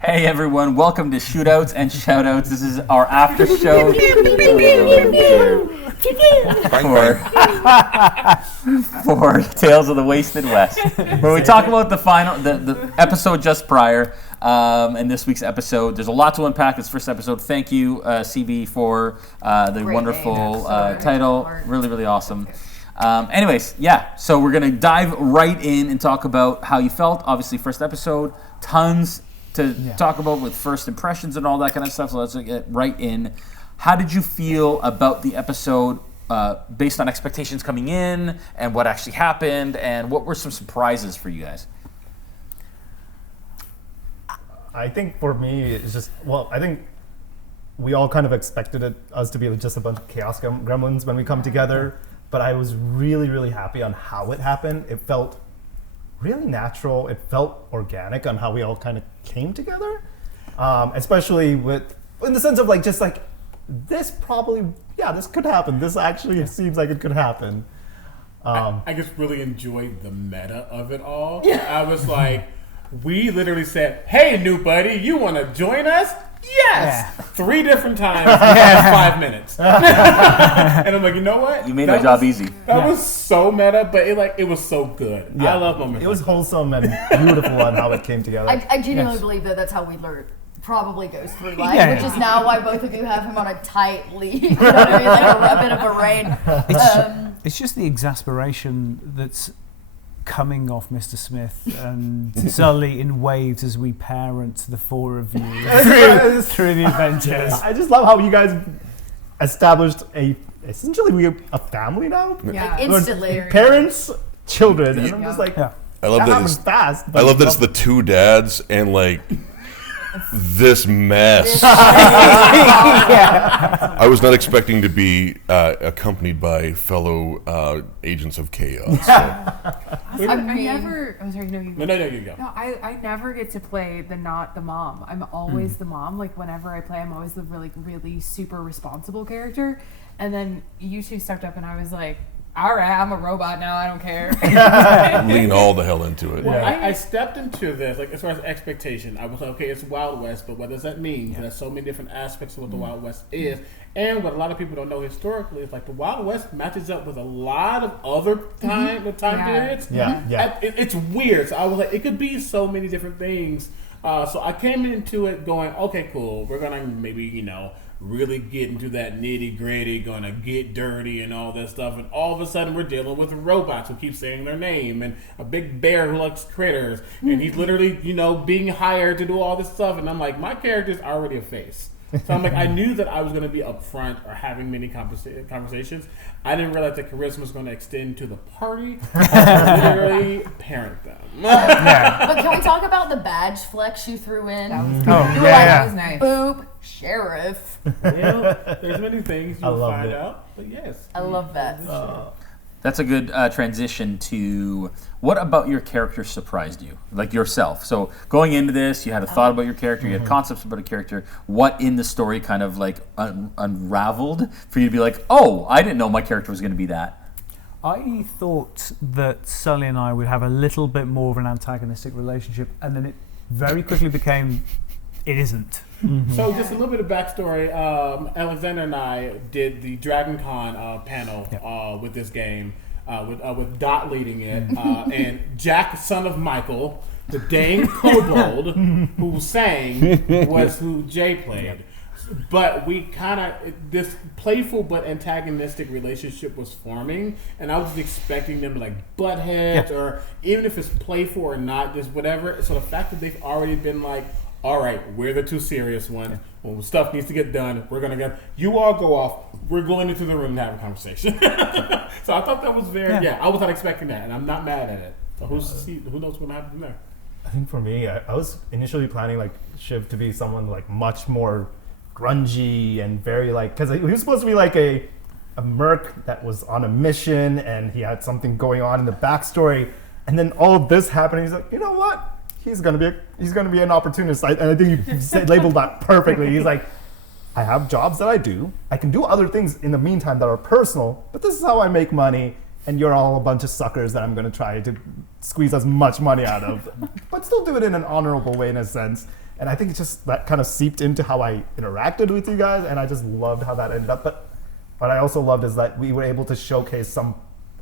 Hey everyone, welcome to Shootouts and Shoutouts. This is our after show for Tales of the Wasted West, where we talk about the episode just prior, and this week's episode. There's a lot to unpack. This first episode. Thank you, CB, for the Great wonderful title. Really, really awesome. Anyways, yeah, so we're going to dive right in and talk about how you felt. Obviously, first episode, tons to talk about with first impressions and all that kind of stuff, so let's get right in. How did you feel about the episode based on expectations coming in and what actually happened, and what were some surprises for you guys? I think for me, it's just, I think we all kind of expected us to be just a bunch of chaos gremlins when we come together, but I was really, really happy on how it happened. It felt really natural. It felt organic on how we all kind of came together, especially in the sense of this probably, this could happen. This actually seems like it could happen. I just really enjoyed the meta of it all. Yeah. I was like, we literally said, hey, new buddy, you want to join us? Yes! Yeah. 3 different times in 5 minutes. And I'm like, you know what? You made my job easy. That was so meta, but it was so good. Yeah. I love moments. It was wholesome and beautiful on how it came together. I genuinely believe that that's how Wedler probably goes through life, which is now why both of you have him on a tight lead. You know what I mean? Like a bit of a rein. It's just the exasperation that's coming off Mr. Smith and Sully in waves as we parent the 4 of you through the adventures. I just love how you guys established essentially a family now. Yeah, instantly. Parents, children, and I'm just like, I love that it's fast. I love that it's the 2 dads and this mess. I was not expecting to be accompanied by fellow agents of chaos. So. I never. I'm sorry. No, you go. No, you go. No, I never get to play not the mom. I'm always the mom. Like whenever I play, I'm always the really super responsible character. And then you 2 stepped up, and I was like, all right, I'm a robot now. I don't care. Lean all the hell into it. Well, I stepped into this, as far as expectation, I was like, okay, it's Wild West, but what does that mean? There's so many different aspects of what the Wild West is. And what a lot of people don't know historically is the Wild West matches up with a lot of other time periods. Yeah. It's weird. So I was like, it could be so many different things. So I came into it going, okay, cool. We're going to maybe, really get into that nitty-gritty, gonna get dirty and all that stuff, and all of a sudden we're dealing with robots who keep saying their name, and a big bear who likes critters, and he's literally, being hired to do all this stuff, and I'm like, my character's already a face. So I'm like, I knew that I was going to be upfront or having many conversations. I didn't realize that charisma was going to extend to the party. I literally parent them. But can we talk about the badge flex you threw in? That was nice. Boop, sheriff. There's many things you'll find out, but yes. I love that. That's a good transition to what about your character surprised you, like yourself? So going into this, you had a thought about your character, you had concepts about a character. What in the story kind of unraveled for you to be like, oh, I didn't know my character was going to be that? I thought that Sully and I would have a little bit more of an antagonistic relationship, and then it very quickly became, it isn't. So just a little bit of backstory. Alexander and I did the Dragon Con panel with this game, with Dot leading it, and Jack, son of Michael, the dang kobold who sang, was who Jay played. But we this playful but antagonistic relationship was forming, and I was expecting them to butt heads, or even if it's playful or not, just whatever. So the fact that they've already been all right, we're the 2 serious ones. When stuff needs to get done, we're going to get... You all go off. We're going into the room to have a conversation. So I thought that was very... Yeah, I was not expecting that, and I'm not mad at it. So who knows what's going to happen from there? I think for me, I was initially planning Shiv to be someone much more grungy and very because he was supposed to be a merc that was on a mission, and he had something going on in the backstory. And then all of this happened, he's like, you know what? He's gonna be an opportunist, and I think you labeled that perfectly. He's like, I have jobs that I do. I can do other things in the meantime that are personal, but this is how I make money. And you're all a bunch of suckers that I'm gonna try to squeeze as much money out of, but still do it in an honorable way in a sense. And I think it's just that kind of seeped into how I interacted with you guys, and I just loved how that ended up. But what I also loved is that we were able to showcase some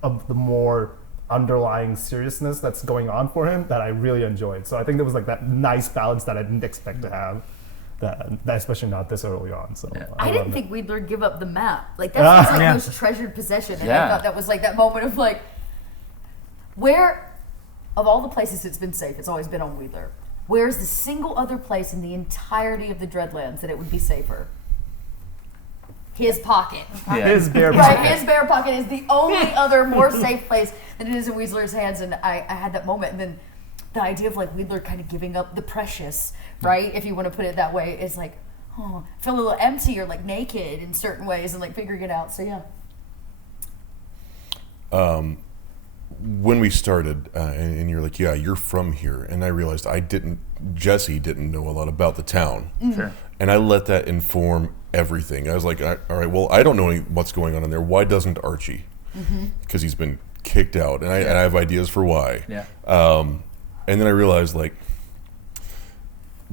of the more underlying seriousness that's going on for him that I really enjoyed. So I think there was like that nice balance that I didn't expect to have, that especially not this early on. So I didn't think Wedler give up the map. Like that's his like most treasured possession, and I thought that was like that moment of like, where of all the places it's been safe, it's always been on Wedler. Where's the single other place in the entirety of the Dreadlands that it would be safer? His pocket. His bear pocket. Right, his bear pocket is the only other more safe place than it is in Weasler's hands. And I had that moment, and then the idea of like Wedler kind of giving up the precious, right? If you want to put it that way, is like, oh, I feel a little empty or like naked in certain ways, and like figuring it out. So yeah. When we started, and you're like, yeah, you're from here, and I realized Jesse didn't know a lot about the town. Sure. And I let that inform everything. I was like, all right, well, I don't know what's going on in there. Why doesn't Archie? Because he's been kicked out, and I have ideas for why. Yeah. And then I realized, like,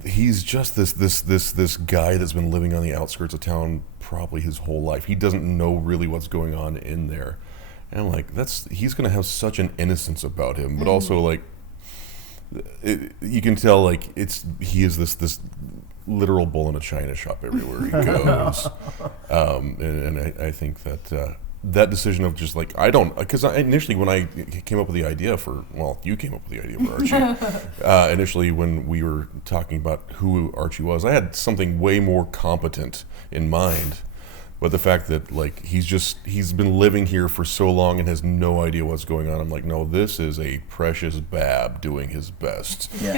he's just this guy that's been living on the outskirts of town probably his whole life. He doesn't know really what's going on in there. And I'm like, he's going to have such an innocence about him, but also like, you can tell like he is this literal bull in a china shop everywhere he goes. And I think that that decision of just like, because initially when I came up with the idea you came up with the idea for Archie. Initially when we were talking about who Archie was, I had something way more competent in mind. But the fact that like he's been living here for so long and has no idea what's going on, I'm like, no, this is a precious bab doing his best. Yeah,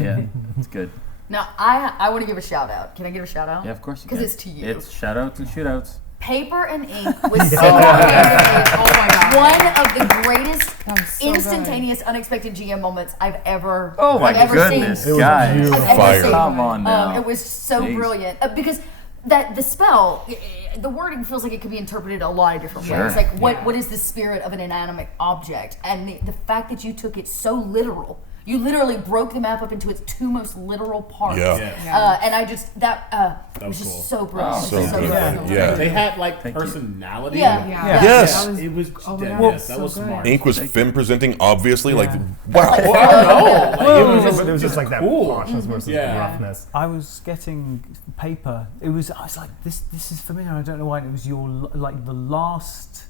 yeah, it's good. Now I want to give a shout out. Can I give a shout out? Yeah, of course you can. Because it's to you. It's shoutouts and shootouts. Paper and ink was single-handedly one of the greatest instantaneous, unexpected GM moments I've ever goodness, seen. guys! Come on now. It was so brilliant because that the spell, the wording feels like it could be interpreted a lot of different ways. Like what is the spirit of an inanimate object, and the fact that you took it so literal. You literally broke the map up into its two most literal parts. And I just, it was just so brilliant. So good. Yeah. They had like personality. Yes. It was, that was smart. Ink was Finn presenting, obviously, like, wow. It was just like that harshness versus the roughness. I was getting paper. I was like, this is familiar. I don't know why. And it was the last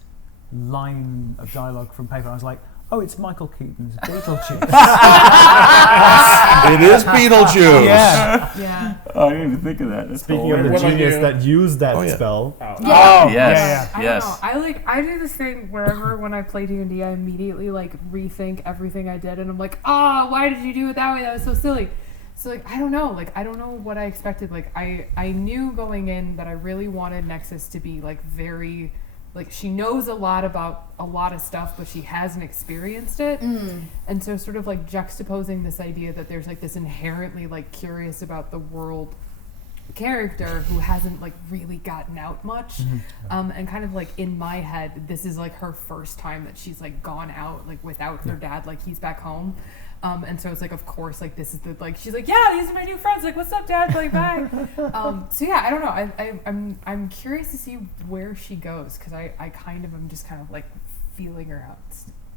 line of dialogue from paper. I was like, oh, it's Michael Keaton's Beetlejuice. It is Beetlejuice. Yeah. Oh, I didn't even think of that. That's Speaking of the genius that used that spell. Yes. I don't know. I do this thing when I play D&D, I immediately like rethink everything I did, and I'm like, why did you do it that way? That was so silly. So like, I don't know. Like, I don't know what I expected. Like, I knew going in that I really wanted Nexus to be like very. Like, she knows a lot about a lot of stuff, but she hasn't experienced it. And so sort of like juxtaposing this idea that there's like this inherently like curious about the world character who hasn't like really gotten out much. And kind of like in my head, this is like her first time that she's like gone out like without her dad, like he's back home. And so it's like, of course, like this is the like she's like, yeah, these are my new friends. Like, what's up, Dad? Like, bye. So yeah, I don't know. I'm curious to see where she goes because I kind of am just kind of like feeling her out.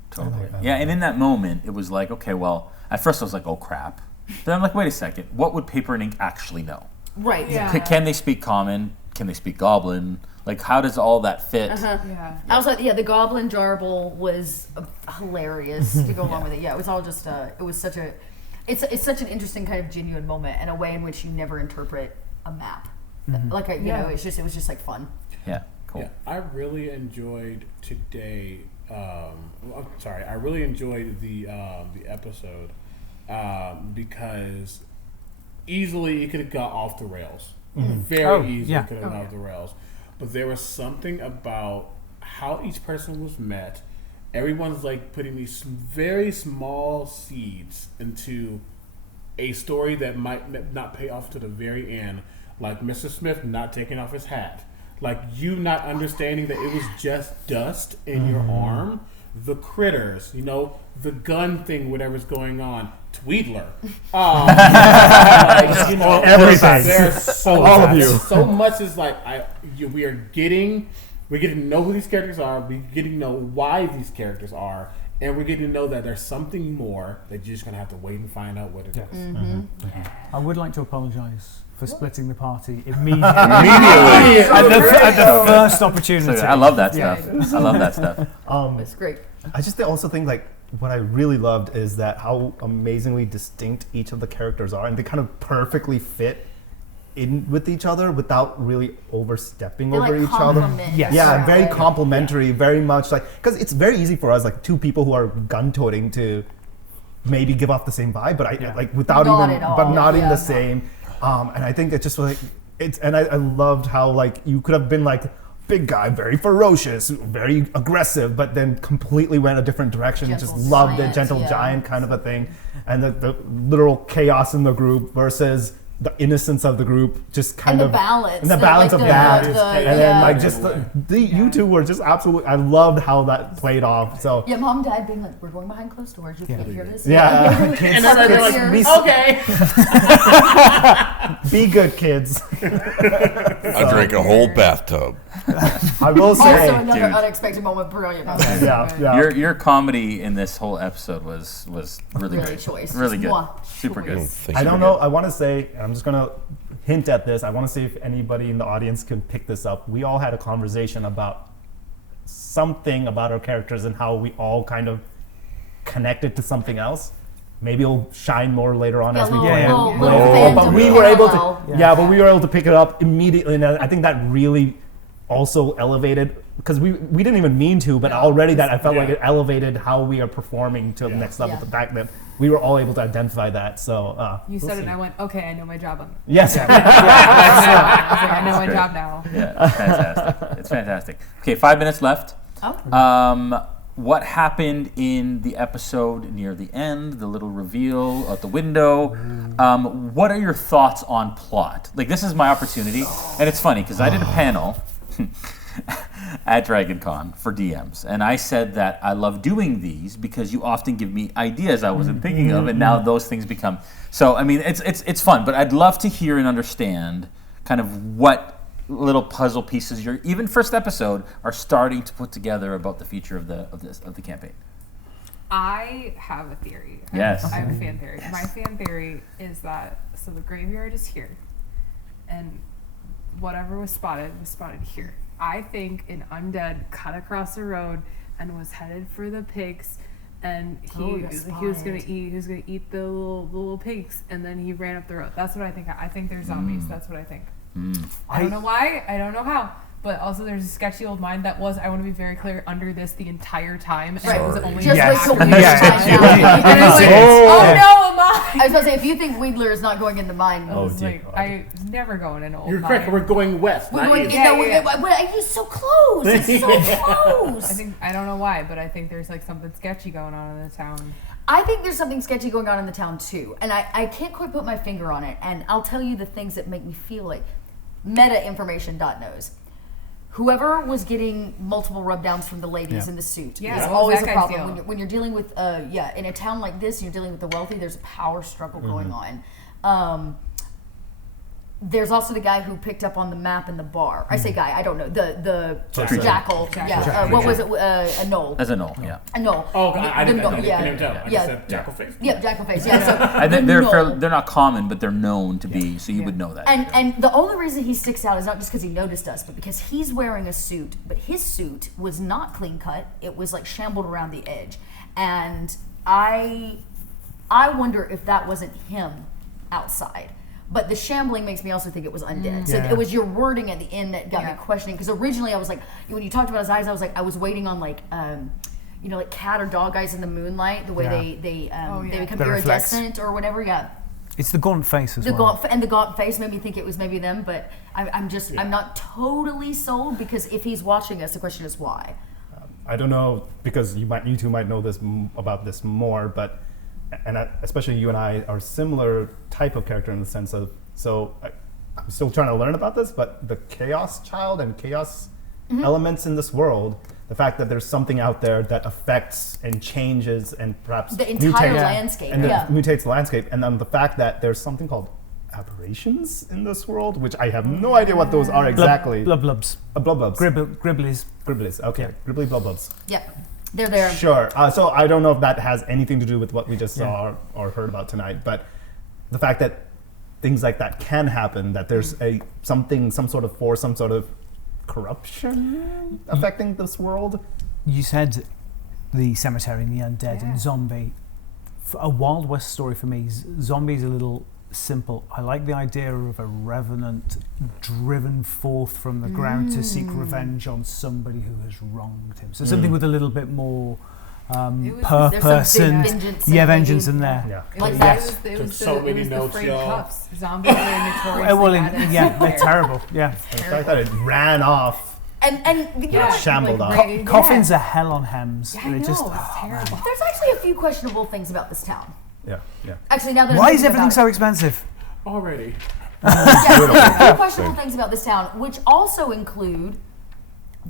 Totally. Yeah, and in that moment, it was like, okay, well, at first I was like, oh crap. Then I'm like, wait a second, what would Paper and Ink actually know? Right. Yeah. Can they speak Common? Can they speak Goblin? Like, how does all that fit? Also, the Goblin Jarble was hilarious to go along with it. Yeah, it was all just it was such a, it's such an interesting kind of genuine moment and a way in which you never interpret a map. Like you know, it was just like fun. Yeah, cool. Yeah, I really enjoyed today. I really enjoyed the episode because easily it could have got off the rails. Very easily could have gone off the rails. But there was something about how each person was met. Everyone's like putting these very small seeds into a story that might not pay off to the very end. Like Mr. Smith not taking off his hat. Like you not understanding that it was just dust in your arm the critters, the gun thing, whatever's going on, Tweedler. Everything. There's so all of you. So much is like we're getting to know who these characters are. We're getting to know why these characters are, and we're getting to know that there's something more that you're just gonna have to wait and find out what it is. Mm-hmm. I would like to apologise for splitting the party immediately. Immediately. at the first opportunity. I love that stuff. I love that stuff. It's great. I just also think like what I really loved is that how amazingly distinct each of the characters are, and they kind of perfectly fit in with each other without really overstepping over each other. Yes. Yeah, very complimentary, very much like, because it's very easy for us, like two people who are gun-toting, to maybe give off the same vibe, but like without Not even, at all. but not in Yeah. the same. And I think it's just like and I loved how like you could have been like big guy, very ferocious, very aggressive, but then completely went a different direction. Gentle Just loved it, giant, gentle yeah. giant kind of a thing, and the literal chaos in the group versus the innocence of the group, just kind And of the balance. and the balance of that, and then yeah. like just you two were just absolutely. I loved how that played off. So Yeah, mom and dad being like, we're going behind closed doors. You can't hear this. yeah, And they're like, be, okay. be good, kids. I drank a whole bathtub. I will say, Also, another dude. unexpected moment. Brilliant. yeah. Your comedy in this whole episode was really Really great. choice. Really good. Mwah. Super good. Thank I you. don't know. I want to say, I'm just gonna hint at this. I want to see if anybody in the audience can pick this up. We all had a conversation about something about our characters and how we all kind of connected to something else. Maybe it'll shine more later on Yeah, as we little- play. little- it. little But phantom we were able to, parallel. but we were able to pick it up immediately, and I think that really also elevated, because we didn't even mean to, but already that I felt like it elevated how we are perforing to the next level. Yeah. The fact that we were all able to identify that. So You we'll said it, see. and I went, okay, I know my job. Yes. I was like, I know my great. job now. Yeah, it's fantastic. It's fantastic. Okay, 5 minutes left. Oh. What happened in the episode near the end, the little reveal out the window? What are your thoughts on plot? Like, this is my opportunity, and it's funny because I did a panel at DragonCon for DMs, and I said that I love doing these because you often give me ideas I wasn't thinking of, and now those things become. So, I mean, it's fun, but I'd love to hear and understand kind of what little puzzle pieces you're, even first episode, are starting to put together about the future of the campaign. I have a theory. Yes. I have a fan theory. My fan theory is that, so the graveyard is here, and whatever was spotted here. I think an undead cut across the road and was headed for the pigs, and he was gonna eat the little pigs, and then he ran up the road. That's what I think. I think they're zombies. That's what I think. I don't know why. I don't know how. But also, there's a sketchy old mind that was, I want to be very clear, under this the entire time. And it was only Just Yes. wait till we Yes. find out. And I was like, oh no, am I? I was gonna say, if you think Wedler is not going in the mine, I was like, I never going in old You're correct. mine. We're going west. we're not going. east. He's so close. It's so close. I don't know why, but I think there's like something sketchy going on in the town. I think there's something sketchy going on in the town too, and I can't quite put my finger on it. And I'll tell you the things that make me feel like meta information. Knows. Whoever was getting multiple rub downs from the ladies in the suit Yeah, is what was always that a guy problem. feel? When you're dealing with, in a town like this, you're dealing with the wealthy, there's a power struggle going on. There's also the guy who picked up on the map in the bar. I say guy, I don't know. The jackal. Yeah. What was it? A knoll. As a knoll, yeah. A knoll. Oh, I didn't know. Yeah. I couldn't tell. I Yeah. just said jackal face. Yeah, jackal face. Yeah. So I think the they're knoll. they're not common, but they're known to be, so you would know that. And the only reason he sticks out is not just because he noticed us, but because he's wearing a suit. But his suit was not clean cut. It was like shambled around the edge. And I wonder if that wasn't him outside. But the shambling makes me also think it was undead. So it was your wording at the end that got me questioning. Because originally I was like, when you talked about his eyes, I was like, I was waiting on like cat or dog eyes in the moonlight, the way they become That reflects. iridescent or whatever. Yeah. It's the gaunt face as The well. gaunt face made me think it was maybe them, but I'm not totally sold, because if he's watching us, the question is why. I don't know, because you two might know this about this more, but especially you and I are similar type of character in the sense of, so I'm still trying to learn about this, but the chaos child and chaos elements in this world, the fact that there's something out there that affects and changes and perhaps the entire landscape, and mutates the landscape, and then the fact that there's something called aberrations in this world, which I have no idea what those are exactly. Blubblubs. Blubblubs. Gribblies. Gribblies. Okay. Yeah. Gribbly blubblubs. Yep. They're there. Sure. So I don't know if that has anything to do with what we just saw or heard about tonight, but the fact that things like that can happen, that there's some sort of force, some sort of corruption affecting this world. You said the cemetery and the undead and zombie. A Wild West story for me, zombie's a little simple. I like the idea of a revenant driven forth from the ground to seek revenge on somebody who has wronged him. So something with a little bit more purpose and vengeance in there. Yeah. Like it was the frayed cuffs. Zombies are notoriously they're terrible. Yeah. The fact that it ran off and shambled off. Coffins are hell on hems. Yeah, I know, it's terrible. There's actually a few questionable things about this town. Yeah. Actually, now that why is everything so expensive? Already. There's a few questionable things about this town, which also include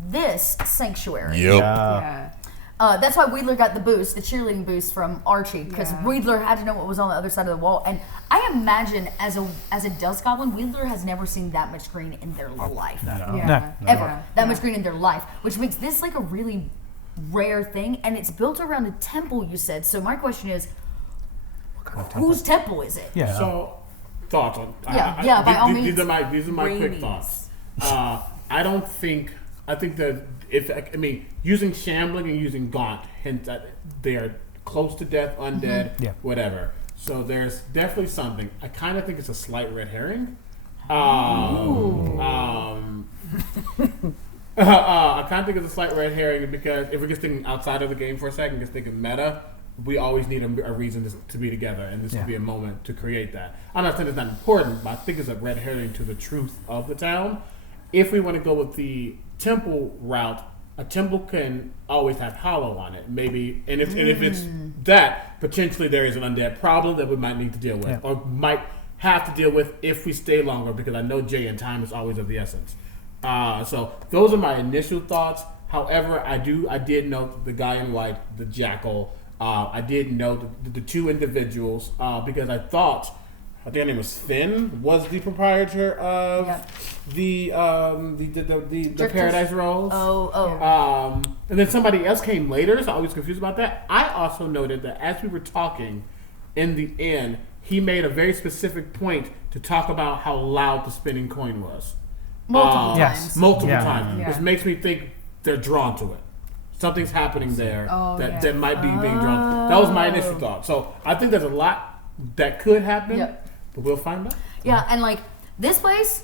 this sanctuary. Yep. Yeah. That's why Wedler got the boost, the cheerleading boost from Archie, because Wedler had to know what was on the other side of the wall. And I imagine as a dust goblin, Wedler has never seen that much green in their life. Ever. That much green in their life, which makes this like a really rare thing. And it's built around a temple, you said. So my question is, whose temple is it? Yeah. So, thoughts on by all means. These are my quick thoughts. I think that using shambling and using gaunt hint that they are close to death, undead, whatever. So there's definitely something. I kind of think it's a slight red herring. I kind of think it's a slight red herring because if we're just thinking outside of the game for a second, just thinking meta, we always need a reason to be together, and this could be a moment to create that. I'm not saying it's not important, but I think it's a red herring to the truth of the town. If we want to go with the temple route, a temple can always have hollow on it, maybe, and if it's that, potentially there is an undead problem that we might need to deal with, or might have to deal with if we stay longer, because I know Jay and time is always of the essence. So those are my initial thoughts. However, I did note the guy in white, the jackal. I did note the two individuals because I thought her name was Finn, was the proprietor of the Paradise Rolls. And then somebody else came later, so I was confused about that. I also noted that as we were talking, in the end, he made a very specific point to talk about how loud the spinning coin was. Multiple times. Multiple times. Which makes me think they're drawn to it. Something's happening there that might be being drawn. That was my initial thought. So I think there's a lot that could happen, but we'll find out. Yeah, and like this place,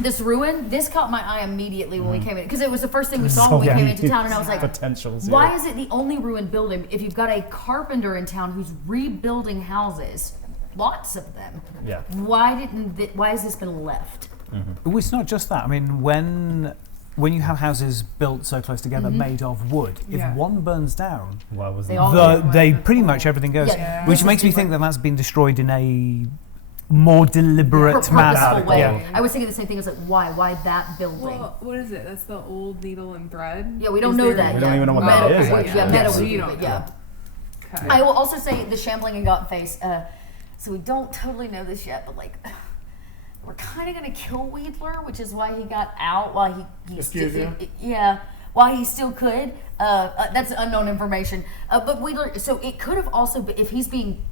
this ruin, this caught my eye immediately when we came in, because it was the first thing we saw when we came into town, and I was like, why is it the only ruined building if you've got a carpenter in town who's rebuilding houses, lots of them? Yeah. Why has this been left? It's not just that. I mean, when you have houses built so close together, made of wood, if one burns down, they pretty much everything goes. Which makes me think that that's been destroyed in a more deliberate manner. Way. I was thinking the same thing. I was like, why that building? Well, what is it? That's the old needle and thread? Yeah, we don't know that. We don't even know what that is. I will also say the shambling and gaunt face. So we don't totally know this yet, but like, we're kind of gonna kill Wedler, which is why he got out while he while he still could. That's unknown information. But Wedler, so it could have also been, if he's being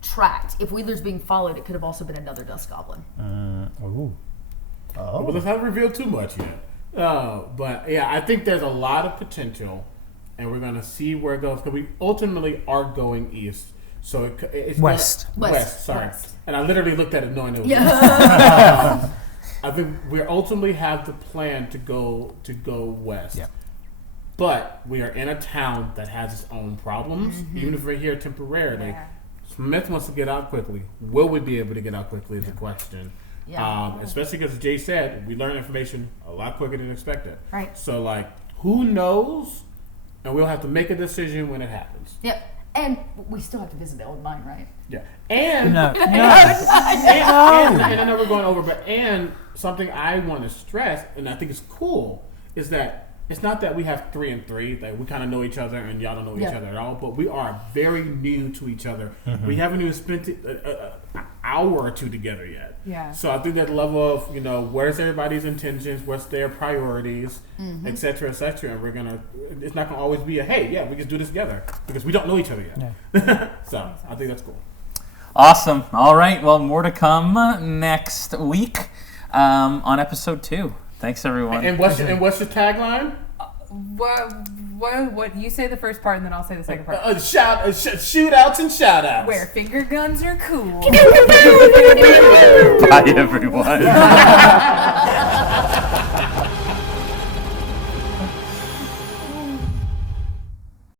tracked, if Wedler's being followed, it could have also been another dust goblin. But let's not reveal too much yet. But yeah, I think there's a lot of potential, and we're gonna see where it goes, because we ultimately are going east. So it's west. Sorry. And I literally looked at it knowing it was I think we ultimately have the plan to go west. Yeah. But we are in a town that has its own problems, even if we're here temporarily. Yeah. Smith wants to get out quickly. Will we be able to get out quickly is the question. Yeah. Especially because, as Jay said, we learn information a lot quicker than expected. Right. So, like, who knows? And we'll have to make a decision when it happens. Yep. And we still have to visit the old mine, right? Yeah. And I know we're going over, but something I want to stress, and I think is cool, is that it's not that we have 3 and 3, like we kind of know each other and y'all don't know each other at all, but we are very new to each other. We haven't even spent an hour or two together yet. Yeah. So I think that level of, where's everybody's intentions, what's their priorities, et cetera, and it's not gonna always be a, hey, yeah, we can do this together, because we don't know each other yet. Yeah. So I think that's cool. Awesome. All right. Well, more to come next week on episode 2. Thanks, everyone. And what's your tagline? What you say the first part and then I'll say the second part. Shootouts and shoutouts. Where finger guns are cool. Bye, everyone.